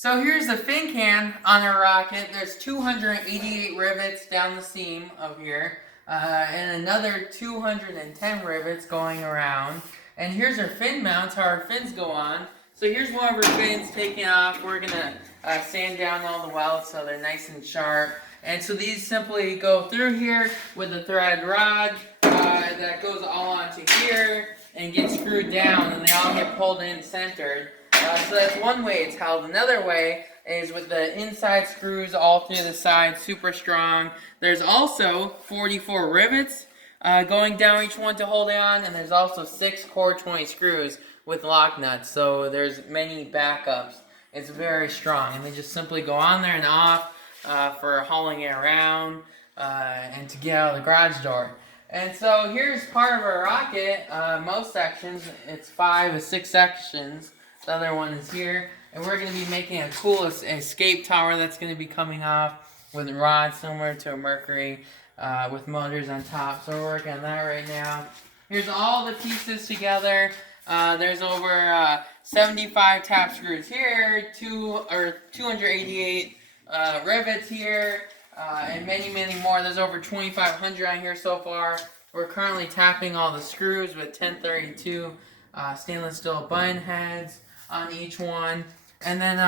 So here's the fin can on our rocket. There's 288 rivets down the seam of here, and another 210 rivets going around. And here's our fin mounts, how our fins go on. So here's one of our fins taking off. We're gonna sand down all the welds so they're nice and sharp. And so these simply go through here with a thread rod that goes all onto here and gets screwed down, and they all get pulled in centered. So that's one way it's held. Another way is with the inside screws all through the side, super strong. There's also 44 rivets going down each one to hold it on, and there's also 6 core 20 screws with lock nuts. So there's many backups. It's very strong, and they just simply go on there and off for hauling it around and to get out of the garage door. And so here's part of our rocket. Most sections, it's 5 or 6 sections. The other one is here, and we're going to be making a cool escape tower that's going to be coming off with rods similar to a Mercury with motors on top. So we're working on that right now. Here's all the pieces together. There's over 75 tap screws here, 288 rivets here, and many, many more. There's over 2,500 on here so far. We're currently tapping all the screws with 1032 stainless steel button heads on each one. And then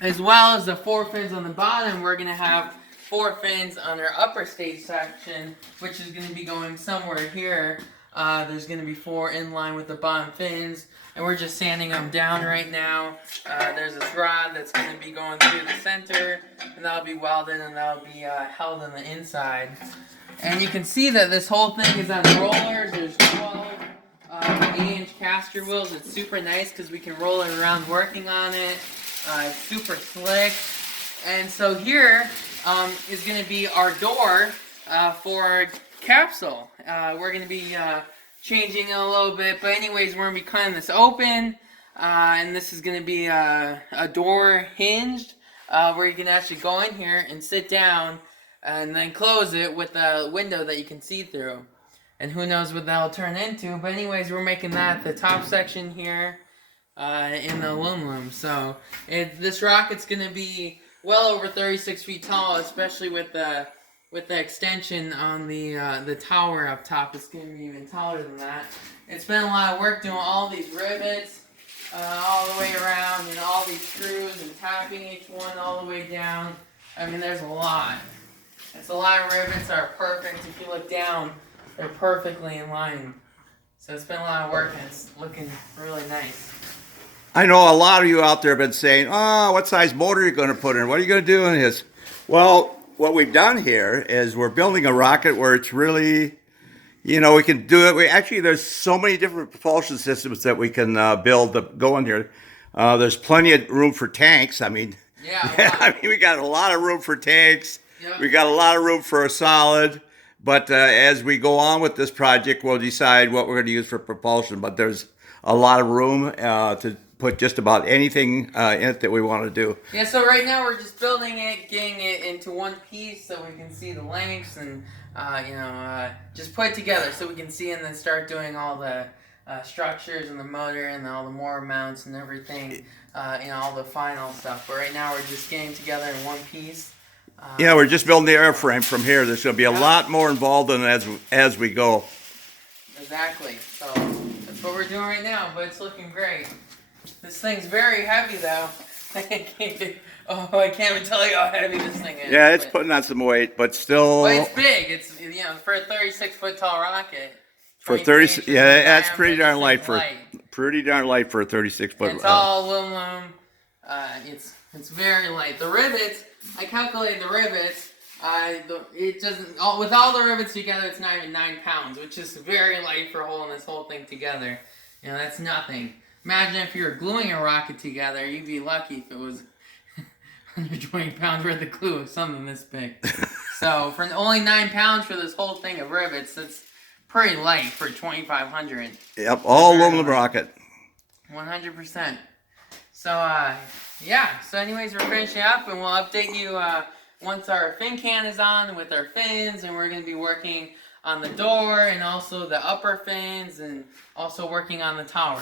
as well as the 4 fins on the bottom, we're going to have 4 fins on our upper stage section, which is going to be going somewhere here. There's going to be 4 in line with the bottom fins, and we're just sanding them down right now. There's this rod that's going to be going through the center, and that'll be welded, and that'll be held on the inside. And you can see that this whole thing is on rollers. There's 12 8-inch caster wheels. It's super nice because we can roll it around working on it. It's super slick. And so here is going to be our door for our capsule. We're going to be changing it a little bit, but anyways, we're going to be cutting this open, and this is going to be a door hinged where you can actually go in here and sit down and then close it with a window that you can see through. And who knows what that'll turn into. But anyways, we're making that the top section here in the aluminum. So this rocket's going to be well over 36 feet tall, especially with the extension on the tower up top. It's going to be even taller than that. It's been a lot of work doing all these rivets all the way around, and all these screws, and tapping each one all the way down. I mean, there's a lot. It's a lot of rivets that are perfect. If you look down, they're perfectly in line. So it's been a lot of work, and it's looking really nice. I know a lot of you out there have been saying, oh, what size motor are you going to put in? What are you going to do in this? Well, what we've done here is we're building a rocket where it's really, we can do it. Actually, there's so many different propulsion systems that we can build to go in here. There's plenty of room for tanks. I mean, we got a lot of room for tanks. Yep. We got a lot of room for a solid. But as we go on with this project, we'll decide what we're going to use for propulsion. But there's a lot of room to put just about anything in it that we want to do. Yeah, so right now we're just building it, getting it into one piece so we can see the lengths and, just put it together so we can see, and then start doing all the structures and the motor and all the more mounts and everything, all the final stuff. But right now we're just getting together in one piece. Yeah, we're just building the airframe from here. There's going to be a lot more involved in it as we go. Exactly. So that's what we're doing right now, but it's looking great. This thing's very heavy, though. I can't even tell you how heavy this thing is. Yeah, it's putting on some weight, but still. But it's big. It's for a 36-foot tall rocket. For 30, yeah, that's pretty darn light for a 36-foot. It's all aluminum. It's very light. The rivets. I calculated the rivets. It doesn't. With all the rivets together, it's not even 9 pounds, which is very light for holding this whole thing together. That's nothing. Imagine if you were gluing a rocket together. You'd be lucky if it was 120 pounds worth of glue or something this big. So for only 9 pounds for this whole thing of rivets, that's pretty light for 2,500. Yep, all aluminum rocket. 100%. So yeah. So anyways, we're finishing up, and we'll update you once our fin can is on with our fins, and we're going to be working on the door and also the upper fins, and also working on the tower.